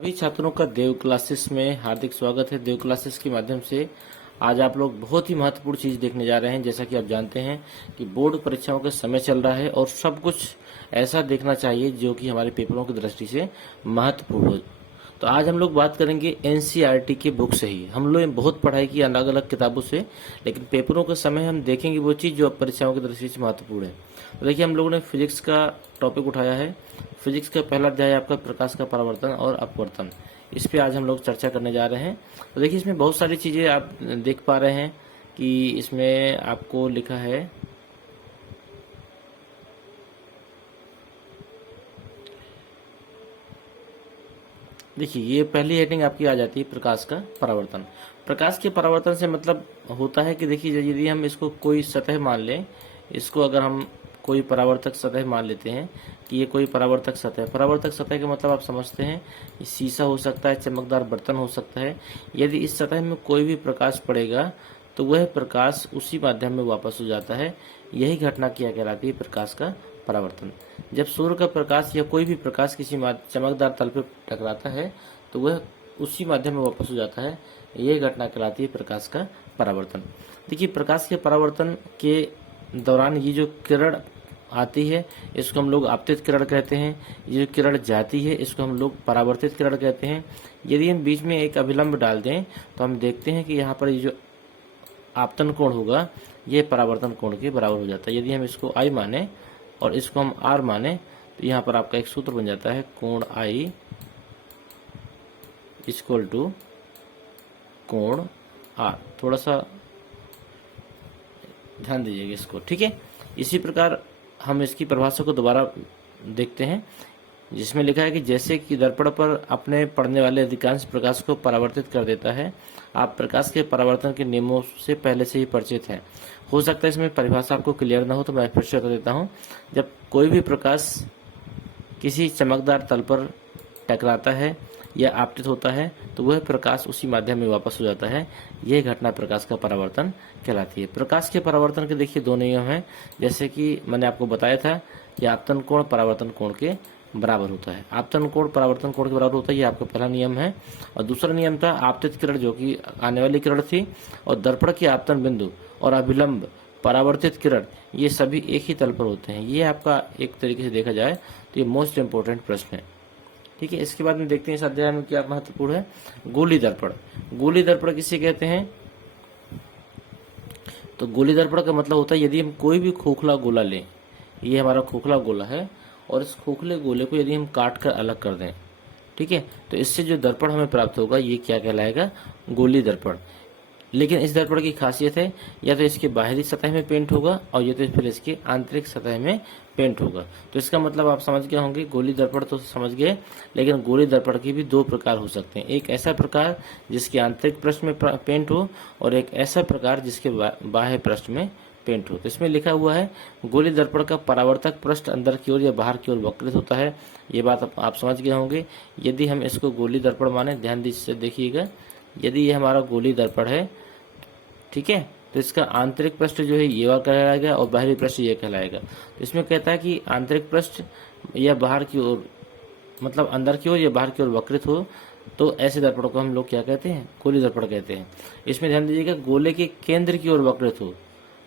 सभी छात्रों का देव क्लासेस में हार्दिक स्वागत है। देव क्लासेस के माध्यम से आज आप लोग बहुत ही महत्वपूर्ण चीज़ देखने जा रहे हैं। जैसा कि आप जानते हैं कि बोर्ड परीक्षाओं का समय चल रहा है और सब कुछ ऐसा देखना चाहिए जो कि हमारे पेपरों की दृष्टि से महत्वपूर्ण हो। तो आज हम लोग बात करेंगे एनसीईआरटी की बुक से ही। हम लोग बहुत पढ़ाई की अलग अलग किताबों से, लेकिन पेपरों के समय हम देखेंगे वो चीज़ जो परीक्षाओं की दृष्टि से महत्वपूर्ण है। तो देखिए, हम लोगों ने फिजिक्स का टॉपिक उठाया है। फिजिक्स का पहला अध्याय आपका प्रकाश का परावर्तन और अपवर्तन, इस पे आज हम लोग चर्चा करने जा रहे हैं। तो देखिए, इसमें बहुत सारी चीज़ें आप देख पा रहे हैं कि इसमें आपको लिखा है देखिए, ये पहली हेडिंग आपकी आ जाती है प्रकाश का परावर्तन। प्रकाश के परावर्तन से मतलब होता है कि देखिए, यदि हम इसको कोई सतह मान लें, इसको अगर हम कोई परावर्तक सतह मान लेते हैं कि ये कोई परावर्तक सतह का मतलब आप समझते हैं, ये शीशा हो सकता है, चमकदार बर्तन हो सकता है। यदि इस सतह में कोई भी प्रकाश पड़ेगा तो वह प्रकाश उसी माध्यम में वापस हो जाता है। यही घटना क्या कहलाती है? प्रकाश का परावर्तन। जब सूर्य का प्रकाश या कोई भी प्रकाश किसी चमकदार तल पर टकराता है तो वह उसी माध्यम में वापस हो जाता है। यह घटना कहलाती है प्रकाश का परावर्तन। देखिए, प्रकाश के परावर्तन के दौरान ये जो किरण आती है इसको हम लोग आपतित किरण कहते हैं। ये जो किरण जाती है इसको हम लोग परावर्तित किरण कहते हैं। यदि हम बीच में एक अभिलंब डाल दें तो हम देखते हैं कि यहाँ पर ये जो आपतन कोण होगा ये परावर्तन कोण के बराबर हो जाता है। यदि हम इसको I माने और इसको हम R माने तो यहाँ पर आपका एक सूत्र बन जाता है, कोण I इक्वल टू कोण R। थोड़ा सा ध्यान दीजिएगा इसको, ठीक है। इसी प्रकार हम इसकी परिभाषा को दोबारा देखते हैं, जिसमें लिखा है कि जैसे कि दर्पण पर अपने पड़ने वाले अधिकांश प्रकाश को परावर्तित कर देता है। आप प्रकाश के परावर्तन के नियमों से पहले से ही परिचित हैं। हो सकता है इसमें परिभाषा आपको क्लियर ना हो तो मैं फिर से बता देता हूँ। जब कोई भी प्रकाश किसी चमकदार तल पर टकराता है या आपतित होता है तो वह प्रकाश उसी माध्यम में वापस हो जाता है। यह घटना प्रकाश का परावर्तन कहलाती है। प्रकाश के परावर्तन के देखिए दो नियम हैं, जैसे कि मैंने आपको बताया था कि आपतन कोण परावर्तन कोण के बराबर होता है। आपतन कोण परावर्तन कोण के बराबर होता है, ये आपका पहला नियम है। और दूसरा नियम था आपतित किरण जो कि आने वाली किरण थी, और दर्पण की आपतन बिंदु और अभिलंब परावर्तित किरण ये सभी एक ही तल पर होते हैं। ये आपका एक तरीके से देखा जाए तो ये मोस्ट इंपोर्टेंट प्रश्न है, ठीक है। इसके बाद में देखते हैं इस अध्याय में क्या महत्वपूर्ण है। गोली दर्पण। गोली दर्पण किसे कहते हैं? तो गोली दर्पण का मतलब होता है यदि हम कोई भी खोखला गोला लें, ये हमारा खोखला गोला है, और इस खोखले गोले को यदि हम काट कर अलग कर दें, ठीक है, तो इससे जो दर्पण हमें प्राप्त होगा ये क्या कहलाएगा? गोली दर्पण। लेकिन इस दर्पण की खासियत है या तो इसके बाहरी सतह में पेंट होगा और या तो फिर इसके आंतरिक सतह में पेंट होगा। तो इसका मतलब आप समझ गए होंगे, गोली दर्पण तो समझ गए, लेकिन गोली दर्पण के भी दो प्रकार हो सकते हैं। एक ऐसा प्रकार जिसके आंतरिक पृष्ठ में पेंट हो, और एक ऐसा प्रकार जिसके बाह्य पृष्ठ में पेंट हो। तो इसमें लिखा हुआ है गोली दर्पण का परावर्तक पृष्ठ अंदर की ओर या बाहर की ओर वक्रित होता है। ये बात आप समझ गए होंगे। यदि हम इसको गोली दर्पण माने, ध्यान से देखिएगा, यदि ये हमारा गोली दर्पण है, ठीक है, तो इसका आंतरिक पृष्ठ जो है ये वाला कहलाएगा और बाहरी पृष्ठ ये कहलाएगा। तो इसमें कहता है कि आंतरिक पृष्ठ या बाहर की ओर, मतलब अंदर की ओर या बाहर की ओर वक्रित हो, तो ऐसे दर्पण को हम लोग क्या कहते हैं? गोली दर्पण कहते हैं। इसमें ध्यान दीजिएगा, गोले के केंद्र की ओर वक्रित हो,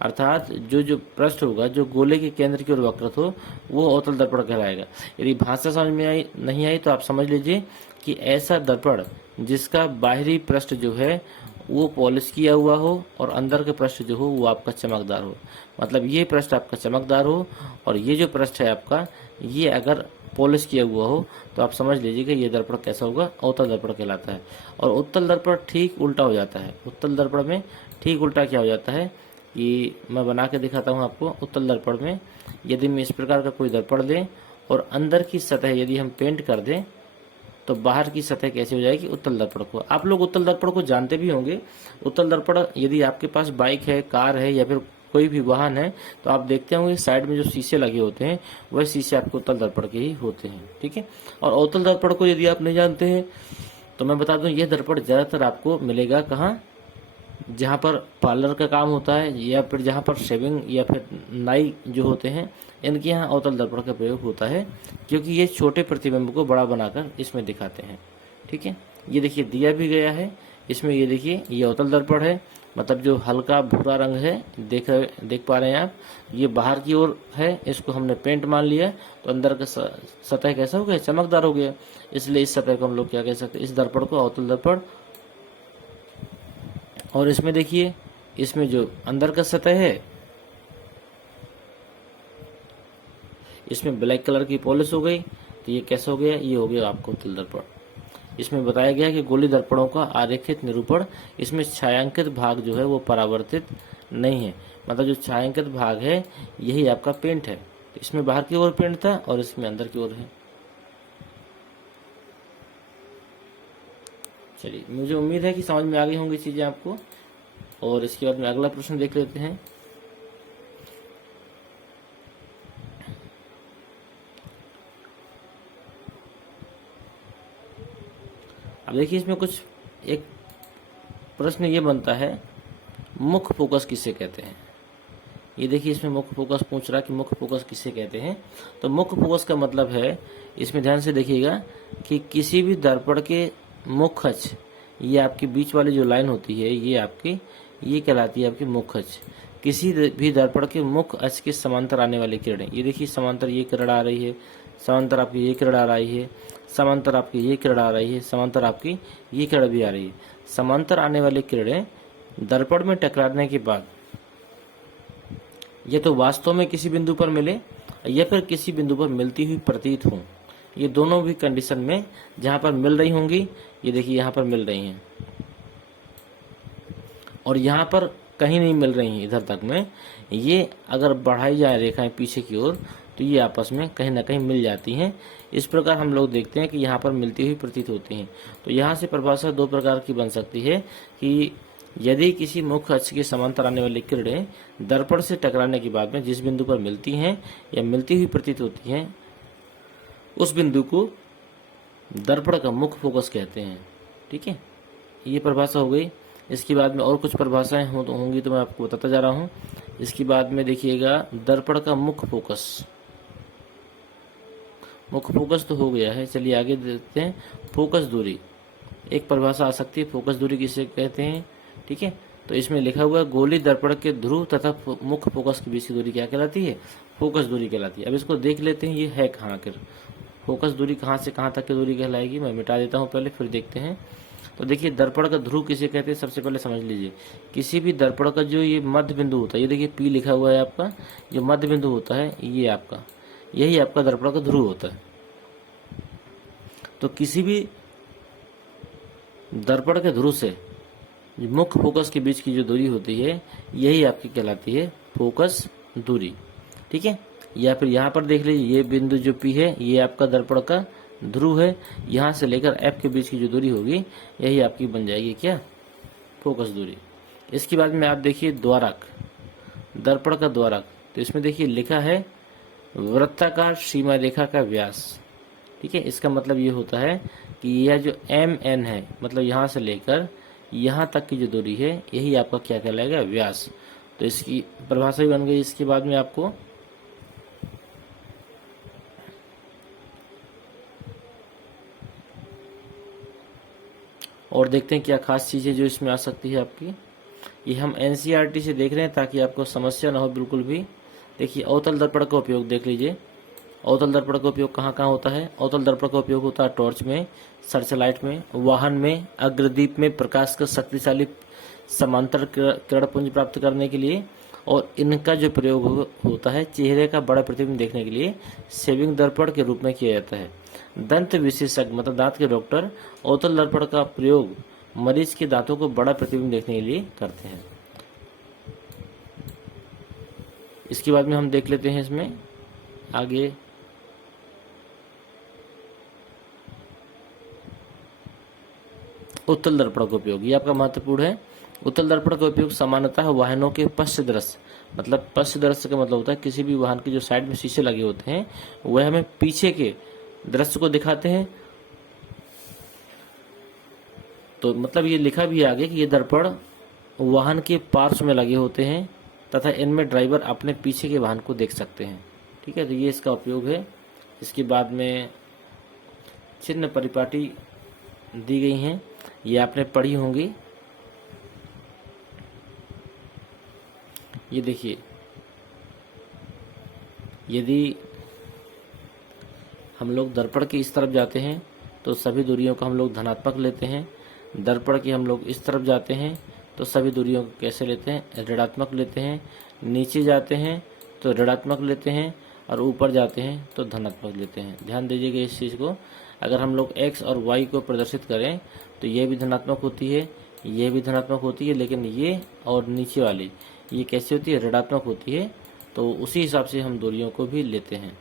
अर्थात जो पृष्ठ होगा जो गोले के केंद्र की ओर वक्रित हो वो अवतल दर्पण कहलाएगा। यदि भाषा समझ में नहीं आई तो आप समझ लीजिए कि ऐसा दर्पण जिसका बाहरी पृष्ठ जो है वो पॉलिश किया हुआ हो और अंदर का पृष्ठ जो हो वो आपका चमकदार हो। मतलब ये पृष्ठ आपका चमकदार हो और ये जो पृष्ठ है आपका ये अगर पॉलिश किया हुआ हो तो आप समझ लीजिएगा ये दर्पण कैसा होगा? अवतल दर्पण कहलाता है। और उत्तल दर्पण ठीक उल्टा हो जाता है। उत्तल दर्पण में ठीक उल्टा क्या हो जाता है कि मैं बना के दिखाता हूँ आपको। उत्तल दर्पण में यदि मैं इस प्रकार का कोई दर्पण लें और अंदर की सतह यदि हम पेंट कर दें तो बाहर की सतह कैसे हो जाएगी? उत्तल दर्पण को। आप लोग उत्तल दर्पण को जानते भी होंगे। उत्तल दर्पण यदि आपके पास बाइक है, कार है या फिर कोई भी वाहन है तो आप देखते होंगे साइड में जो शीशे लगे होते हैं वह शीशे आपको उत्तल दर्पण के ही होते हैं, ठीक है। और अवतल दर्पण को यदि आप नहीं जानते हैं तो मैं बता दूं, यह दर्पण ज्यादातर आपको मिलेगा कहाँ? जहाँ पर पार्लर का काम होता है या फिर जहाँ पर शेविंग या फिर नाई जो होते हैं इनके यहाँ अवतल दर्पण का प्रयोग होता है, क्योंकि ये छोटे प्रतिबिंब को बड़ा बनाकर इसमें दिखाते हैं। ठीक है, ये देखिए दिया भी गया है इसमें। ये देखिए ये अवतल दर्पण है, मतलब जो हल्का भूरा रंग है, देख पा रहे हैं आप, ये बाहर की ओर है, इसको हमने पेंट मान लिया तो अंदर का सतह कैसा हो गया, चमकदार हो गया। इसलिए इस सतह को हम लोग क्या कह सकते हैं, इस दर्पण को अवतल दर्पण। और इसमें देखिए, इसमें जो अंदर का सतह है इसमें ब्लैक कलर की पॉलिश हो गई, तो ये कैसा हो गया, ये हो गया आपको अवतल दर्पण। इसमें बताया गया कि गोली दर्पणों का आरेखित निरूपण, इसमें छायांकित भाग जो है वो परावर्तित नहीं है, मतलब जो छायांकित भाग है यही आपका पेंट है। तो इसमें बाहर की ओर पेंट था और इसमें अंदर की ओर है। चलिए, मुझे उम्मीद है कि समझ में आ गई होंगी चीजें आपको। और इसके बाद में अगला प्रश्न देख लेते हैं। अब देखिए इसमें कुछ एक प्रश्न ये बनता है, मुख्य फोकस किसे कहते हैं। ये देखिए इसमें मुख्य फोकस पूछ रहा है कि मुख्य फोकस किसे कहते हैं। तो मुख्य फोकस का मतलब है, इसमें ध्यान से देखिएगा कि किसी भी दर्पण के मुख्य अक्ष, ये आपकी बीच वाली जो लाइन होती है ये आपकी, ये कहलाती है आपकी मुख्य अक्ष। किसी भी दर्पण के मुख्य अक्ष के समांतर आने वाली किरणें, ये देखिए समांतर ये किरण आ रही है, समांतर आपकी ये किरण आ रही है, समांतर आपकी ये किरण आ रही है, समांतर आपकी ये किरण भी आ रही है। समांतर आने वाली किरणें दर्पण में टकराने के बाद ये तो वास्तव में किसी बिंदु पर मिले या फिर किसी बिंदु पर मिलती हुई प्रतीत हों, ये दोनों भी कंडीशन में जहां पर मिल रही होंगी, ये देखिए यहां पर मिल रही हैं और यहां पर कहीं नहीं मिल रही हैं इधर तक में, ये अगर बढ़ाई जाए रेखाएं पीछे की ओर तो ये आपस में कहीं ना कहीं मिल जाती हैं। इस प्रकार हम लोग देखते हैं कि यहाँ पर मिलती हुई प्रतीत होती हैं। तो यहाँ से परिभाषा दो प्रकार की बन सकती है कि यदि किसी मुख्य अक्ष के समांतर आने वाली किरणें दर्पण से टकराने के बाद में जिस बिंदु पर मिलती हैं या मिलती हुई प्रतीत होती हैं, उस बिंदु को दर्पण का मुख्य फोकस कहते हैं। ठीक है, ये परिभाषा हो गई। इसके बाद में और कुछ परिभाषाएं होंगी तो मैं आपको बताता जा रहा हूँ। इसके बाद में देखिएगा दर्पण का मुख्य फोकस, मुख्य फोकस तो हो गया है, चलिए आगे देखते हैं। फोकस दूरी, एक परिभाषा आ सकती है, फोकस दूरी किसे कहते हैं। ठीक है, तो इसमें लिखा हुआ है गोली दर्पण के ध्रुव तथा मुख्य फोकस के बीच की दूरी क्या कहलाती है, फोकस दूरी कहलाती है। अब इसको देख लेते हैं, ये है कहाँ आखिर फोकस दूरी, कहाँ से कहाँ तक की दूरी कहलाएगी। मैं मिटा देता हूँ पहले, फिर देखते हैं। तो देखिए दर्पण का ध्रुव किसे कहते हैं, सबसे पहले समझ लीजिए। किसी भी दर्पण का जो ये मध्य बिंदु होता है, ये देखिए पी लिखा हुआ है आपका, जो मध्य बिंदु होता है ये आपका, यही आपका दर्पण का ध्रुव होता है। तो किसी भी दर्पण के ध्रुव से मुख्य फोकस के बीच की जो दूरी होती है यही आपकी कहलाती है फोकस दूरी। ठीक है, या फिर यहाँ पर देख लीजिए, ये बिंदु जो पी है ये आपका दर्पण का ध्रुव है, यहाँ से लेकर एफ के बीच की जो दूरी होगी यही आपकी बन जाएगी क्या, फोकस दूरी। इसके बाद में आप देखिए द्वारक, दर्पण का द्वारक, तो इसमें देखिए लिखा है वृत्ताकार सीमा रेखा का व्यास। ठीक है, इसका मतलब ये होता है कि यह जो एम एन है, मतलब यहाँ से लेकर यहाँ तक की जो दूरी है यही आपका क्या कहलाएगा, व्यास। तो इसकी परिभाषा भी बन गई। इसके बाद में आपको और देखते हैं क्या खास चीज़ें जो इसमें आ सकती है आपकी। ये हम एनसीईआरटी से देख रहे हैं ताकि आपको समस्या ना हो बिल्कुल भी। देखिए अवतल दर्पण का उपयोग देख लीजिए। अवतल दर्पण का उपयोग कहाँ कहाँ होता है, अवतल दर्पण का उपयोग होता है टॉर्च में, सर्चलाइट में, वाहन में, अग्रदीप में प्रकाश का शक्तिशाली समांतर किरण पुंज प्राप्त करने के लिए, और इनका जो प्रयोग होता है चेहरे का बड़ा प्रतिबिंब देखने के लिए शेविंग दर्पण के रूप में किया जाता है। दंत विशेषज्ञ मतलब दांत के डॉक्टर अवतल दर्पण का प्रयोग मरीज के दांतों को बड़ा प्रतिबिंब देखने के लिए करते हैं। इसके बाद में हम देख लेते हैं इसमें आगे उत्तल दर्पण का उपयोग, ये आपका महत्वपूर्ण है। उत्तल दर्पण का उपयोग सामान्यतः वाहनों के पश्च दृश्य, मतलब पश्च दृश्य का मतलब होता है किसी भी वाहन के जो साइड में शीशे लगे होते हैं वह हमें पीछे के दृश्य को दिखाते हैं। तो मतलब ये लिखा भी आगे कि ये दर्पण वाहन के पार्श्व में लगे होते हैं तथा इनमें ड्राइवर अपने पीछे के वाहन को देख सकते हैं। ठीक है, तो ये इसका उपयोग है। इसके बाद में चिन्ह परिपाटी दी गई हैं, ये आपने पढ़ी होंगी। ये देखिए, यदि हम लोग दर्पण की इस तरफ जाते हैं तो सभी दूरियों को हम लोग धनात्मक लेते हैं। दर्पण की हम लोग इस तरफ जाते हैं तो सभी दूरियों को कैसे लेते हैं, ऋणात्मक लेते हैं। नीचे जाते हैं तो ऋणात्मक लेते हैं और ऊपर जाते हैं तो धनात्मक लेते हैं। ध्यान दीजिएगा इस चीज़ को। अगर हम लोग x और y को प्रदर्शित करें तो ये भी धनात्मक होती है, ये भी धनात्मक होती है, लेकिन ये और नीचे वाली ये कैसी होती है, ऋणात्मक होती है। तो उसी हिसाब से हम दूरियों को भी लेते हैं।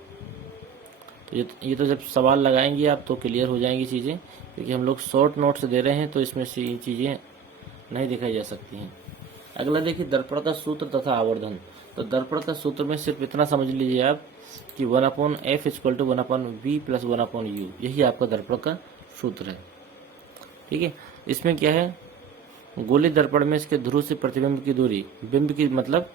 तो ये तो जब सवाल लगाएंगे आप तो क्लियर हो जाएंगी चीज़ें, क्योंकि हम लोग शॉर्ट नोट्स दे रहे हैं तो इसमें से ये चीज़ें नहीं दिखाई जा सकती हैं। अगला देखिए, दर्पण का सूत्र तथा आवर्धन। तो दर्पण का सूत्र में सिर्फ इतना समझ लीजिए आप कि 1/f = 1/v + 1/u, यही आपका दर्पण का सूत्र है। ठीक है, इसमें क्या है, गोलीय दर्पण में इसके ध्रुव से प्रतिबिंब की दूरी, बिंब की मतलब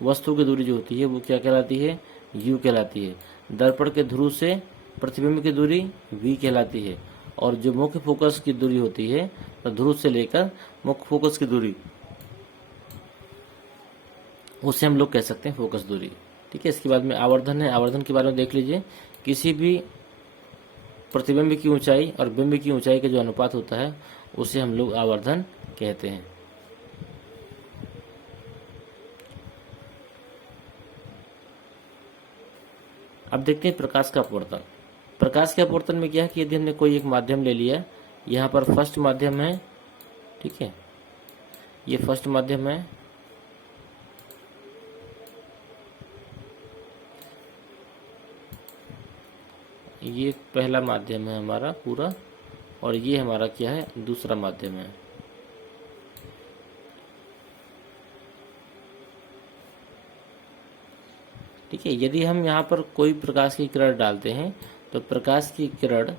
वस्तु की दूरी जो होती है वो क्या कहलाती है, u कहलाती है। दर्पण के ध्रुव से प्रतिबिंब की दूरी v कहलाती है। और जो मुख्य फोकस की दूरी होती है, तो ध्रुव से लेकर मुख्य फोकस की दूरी, उसे हम लोग कह सकते हैं फोकस दूरी। ठीक है, इसके बाद में आवर्धन है। आवर्धन के बारे में देख लीजिए, किसी भी प्रतिबिंब की ऊंचाई और बिंब की ऊंचाई का जो अनुपात होता है उसे हम लोग आवर्धन कहते हैं। अब देखते हैं प्रकाश का अपवर्तन। प्रकाश के अपवर्तन में क्या है कि यदि हमने कोई एक माध्यम ले लिया, यहाँ पर फर्स्ट माध्यम है, ठीक है, ये फर्स्ट माध्यम है, ये पहला माध्यम है हमारा पूरा, और ये हमारा क्या है, दूसरा माध्यम है। ठीक है, यदि हम यहाँ पर कोई प्रकाश की किरण डालते हैं तो प्रकाश की किरण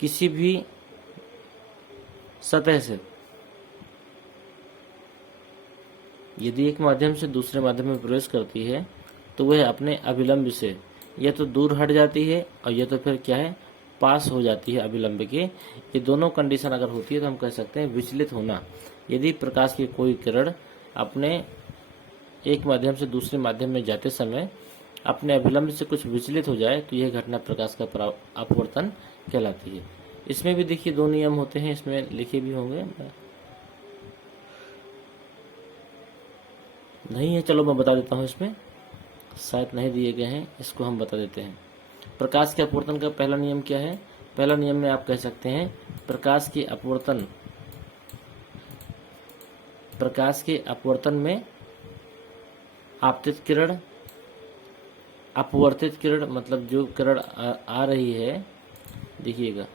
किसी भी सतह से यदि एक माध्यम से दूसरे माध्यम में प्रवेश करती है तो वह अपने अभिलंब से या तो दूर हट जाती है और या तो फिर क्या है, पास हो जाती है अभिलंब के। ये दोनों कंडीशन अगर होती है तो हम कह सकते हैं विचलित होना। यदि प्रकाश की कोई किरण अपने एक माध्यम से दूसरे माध्यम में जाते समय अपने अभिलंब से कुछ विचलित हो जाए तो यह घटना प्रकाश का अपवर्तन कहलाती है। इसमें भी देखिए दो नियम होते हैं, इसमें लिखे भी होंगे, नहीं है, चलो मैं बता देता हूँ, इसमें शायद नहीं दिए गए हैं, इसको हम बता देते हैं। प्रकाश के अपवर्तन का पहला नियम क्या है, पहला नियम में आप कह सकते हैं प्रकाश के अपवर्तन में आपतित किरण, अपवर्तित किरण मतलब जो किरण आ रही है, देखिएगा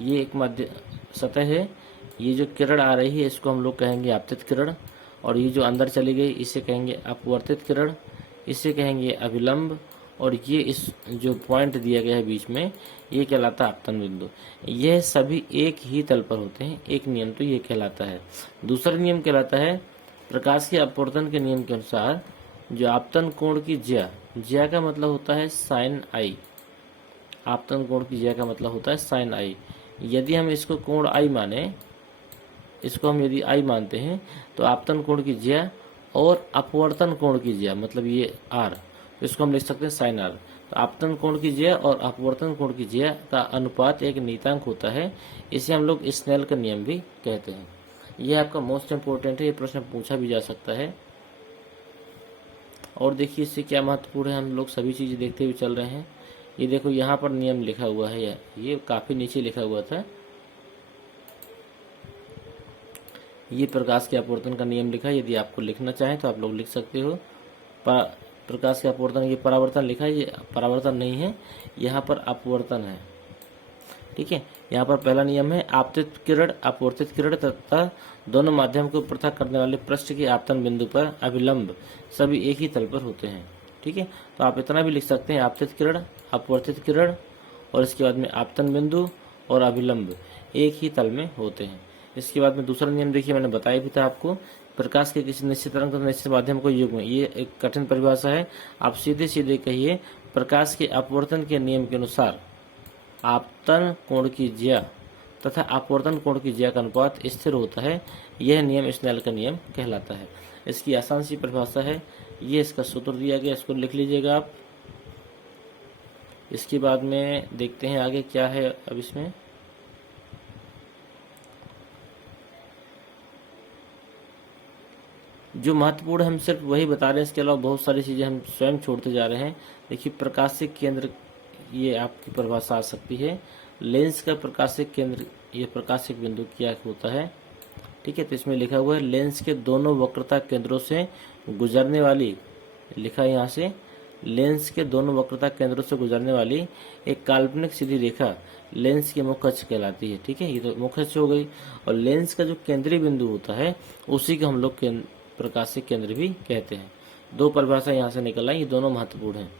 ये एक मध्य सतह है, ये जो किरण आ रही है इसको हम लोग कहेंगे आपतित किरण, और ये जो अंदर चली गई इसे कहेंगे अपवर्तित किरण, इसे कहेंगे अभिलंब, और ये इस जो पॉइंट दिया गया है बीच में ये कहलाता है आपतन बिंदु। यह सभी एक ही तल पर होते हैं, एक नियम तो ये कहलाता है। दूसरा नियम कहलाता है प्रकाश के अपवर्तन के नियम के अनुसार जो आपतन कोण की ज्या का मतलब होता है साइन आई, आपतन कोण की ज्या का मतलब होता है साइन आई। यदि हम इसको कोण आई माने, इसको हम यदि आई मानते हैं तो आपतन कोण की ज्या और अपवर्तन कोण की ज्या मतलब ये आर, तो इसको हम लिख सकते हैं साइन आर। तो आपतन कोण की ज्या और अपवर्तन कोण की ज्या का अनुपात एक नीतांक होता है, इसे हम लोग स्नेल का नियम भी कहते हैं। यह आपका मोस्ट इम्पोर्टेंट है, ये प्रश्न पूछा भी जा सकता है। और देखिए इससे क्या महत्वपूर्ण है, हम लोग सभी चीज़ें देखते हुए चल रहे हैं। ये देखो यहाँ पर नियम लिखा हुआ है, ये काफ़ी नीचे लिखा हुआ था, ये प्रकाश के अपवर्तन का नियम लिखा है। यदि आपको लिखना चाहें तो आप लोग लिख सकते हो। प्रकाश के अपवर्तन, ये परावर्तन लिखा है, ये परावर्तन नहीं है, यहाँ पर अपवर्तन है। ठीक है, यहाँ पर पहला नियम है आपतित किरण, अपवर्तित किरण तथा दोनों माध्यम को पृथक करने वाले पृष्ठ के आपतन बिंदु पर अभिलंब सभी एक ही तल पर होते हैं। ठीक है, तो आप इतना भी लिख सकते हैं आपतित किरण, अपवर्तित किरण और इसके बाद में आपतन बिंदु और अभिलंब एक ही तल में होते हैं। इसके बाद में दूसरा नियम देखिए, मैंने बताया भी था आपको, प्रकाश के किसी निश्चित तरंग तथा निश्चित माध्यम को युग्म, ये एक कठिन परिभाषा है, आप सीधे सीधे कहिए प्रकाश के अपवर्तन के नियम के अनुसार आपतन कोण की ज्या तथा अपवर्तन कोण की ज्या का अनुपात स्थिर होता है, यह नियम स्नेल का नियम कहलाता है। इसकी आसान सी परिभाषा है, ये इसका सूत्र दिया गया, इसको लिख लीजिएगा आप। इसके बाद में देखते हैं आगे क्या है। अब इसमें जो महत्वपूर्ण हम सिर्फ वही बता रहे हैं, इसके अलावा बहुत सारी चीज़ें हम स्वयं छोड़ते जा रहे हैं। देखिए, प्रकाशिक केंद्र, ये आपकी परिभाषा आ सकती है। लेंस का प्रकाशिक केंद्र, ये प्रकाशिक बिंदु क्या होता है, ठीक है। तो इसमें लिखा हुआ है लेंस के दोनों वक्रता केंद्रों से गुजरने वाली, लिखा है यहाँ से, लेंस के दोनों वक्रता केंद्रों से गुजरने वाली एक काल्पनिक सीधी रेखा लेंस की मुख्य अक्ष कहलाती है, ठीक है। ये तो मुख्य अक्ष हो गई। और लेंस का जो केंद्रीय बिंदु होता है उसी को हम लोग प्रकाशिक केंद्र भी कहते हैं। दो परिभाषा यहाँ से निकल आई, ये दोनों महत्वपूर्ण हैं।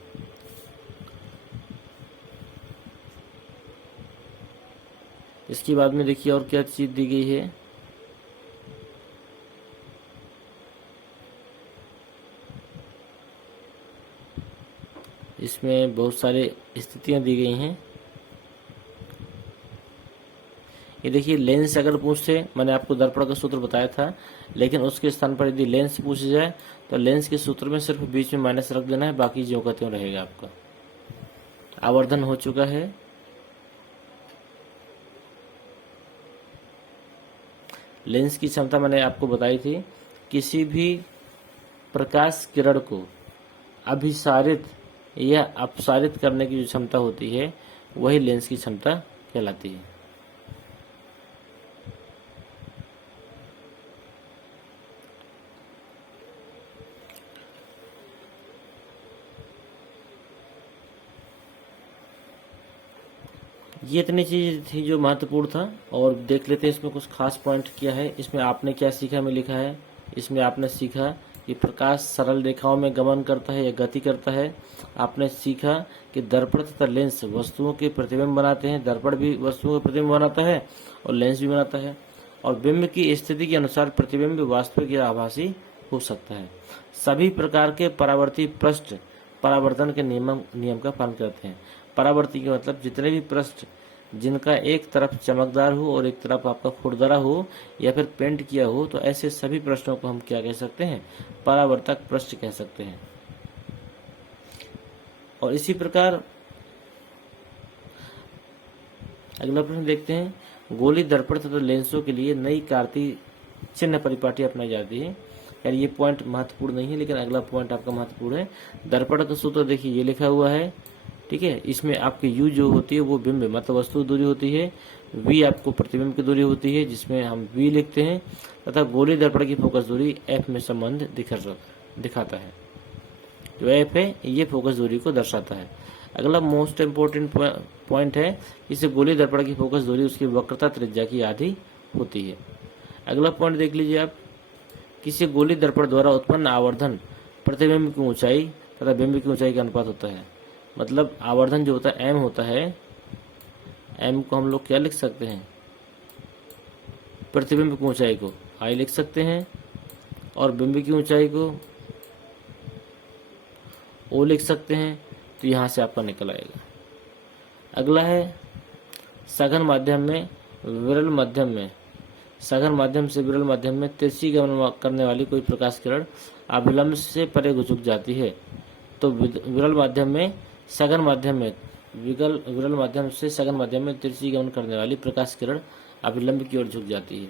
इसके बाद में देखिए और क्या चीज दी गई है। इसमें बहुत सारे स्थितियां दी गई हैं। ये देखिए, लेंस अगर पूछते, मैंने आपको दर्पण का सूत्र बताया था, लेकिन उसके स्थान पर यदि लेंस पूछ जाए तो लेंस के सूत्र में सिर्फ बीच में माइनस रख देना है, बाकी ज्यों का त्यों रहेगा आपका। आवर्धन हो चुका है। लेंस की क्षमता मैंने आपको बताई थी, किसी भी प्रकाश किरण को अभिसारित या अपसारित करने की जो क्षमता होती है वही लेंस की क्षमता कहलाती है। ये इतनी चीज थी जो महत्वपूर्ण था। और देख लेते हैं इसमें कुछ खास पॉइंट क्या है। इसमें आपने क्या सीखा में लिखा है, इसमें आपने सीखा कि प्रकाश सरल रेखाओं में गमन करता है या गति करता है। आपने सीखा कि दर्पण तथा लेंस वस्तुओं के प्रतिबिंब बनाते हैं, दर्पण भी वस्तुओं के प्रतिबिंब बनाता है और लेंस भी बनाता है। और बिंब की स्थिति के अनुसार प्रतिबिंब वास्तविक या आभासी हो सकता है। सभी प्रकार के परावर्ती पृष्ठ परावर्तन के नियम का पालन करते हैं। परावर्ती का मतलब जितने भी पृष्ठ जिनका एक तरफ चमकदार हो और एक तरफ आपका खुरदरा हो या फिर पेंट किया हो, तो ऐसे सभी पृष्ठों को हम क्या कह सकते हैं, परावर्तक पृष्ठ कह सकते हैं। और इसी प्रकार अगला प्रश्न देखते हैं। गोली दर्पण तथा लेंसों के लिए नई कार्तीय चिन्ह परिपाटी अपनाई जाती है। यार ये पॉइंट महत्वपूर्ण नहीं है, लेकिन अगला पॉइंट आपका महत्वपूर्ण है। दर्पण का सूत्र देखिए, ये लिखा हुआ है, ठीक है। इसमें आपकी यू जो होती है वो बिंब मतलब वस्तु दूरी होती है, वी आपको प्रतिबिंब की दूरी होती है जिसमें हम वी लिखते हैं, तथा गोली दर्पण की फोकस दूरी एफ में संबंध दिखाता है। जो एफ है ये फोकस दूरी को दर्शाता है। अगला मोस्ट इम्पोर्टेंट पॉइंट है, इसे गोली दर्पण की फोकस दूरी उसकी वक्रता त्रिज्या की आधी होती है। अगला पॉइंट देख लीजिए आप, किसी गोली दर्पण द्वारा उत्पन्न आवर्धन प्रतिबिंब की ऊंचाई तथा बिंब की ऊंचाई का अनुपात होता है। मतलब आवर्धन जो होता है एम होता है, एम को हम लोग क्या लिख सकते हैं, प्रतिबिंब की ऊंचाई को आई लिख सकते हैं और बिंब की ऊंचाई को ओ लिख सकते हैं। तो यहाँ से आपका निकल आएगा। अगला है सघन माध्यम में विरल माध्यम में, सघन माध्यम से विरल माध्यम में तिरछी गमन करने वाली कोई प्रकाश किरण अभिलंब से परे झुक जाती है। तो विरल माध्यम में सघन माध्यम में विरल माध्यम से सघन माध्यम में तिरछी गमन करने वाली प्रकाश किरण अभिलंब की ओर झुक जाती है।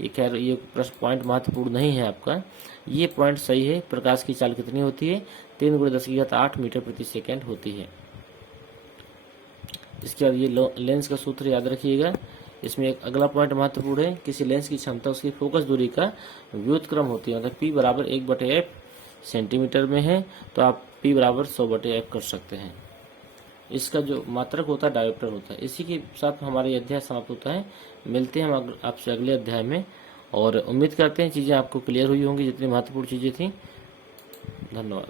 ये खैर ये प्रश्न पॉइंट महत्वपूर्ण नहीं है आपका, ये पॉइंट सही है। प्रकाश की चाल कितनी होती है, 3×10⁸ मीटर प्रति सेकेंड होती है। इसके बाद ये लेंस का सूत्र याद रखिएगा। इसमें एक अगला पॉइंट महत्वपूर्ण है, किसी लेंस की क्षमता उसकी फोकस दूरी का व्युत्क्रम होती है। मतलब P बराबर 1/f सेंटीमीटर में है तो आप P बराबर 100/f कर सकते हैं। इसका जो मात्रक होता है डायोप्टर होता है। इसी के साथ हमारा ये अध्याय समाप्त होता है। मिलते हैं हम आपसे अगले अध्याय में, और उम्मीद करते हैं चीज़ें आपको क्लियर हुई होंगी, जितनी महत्वपूर्ण चीज़ें थी। धन्यवाद।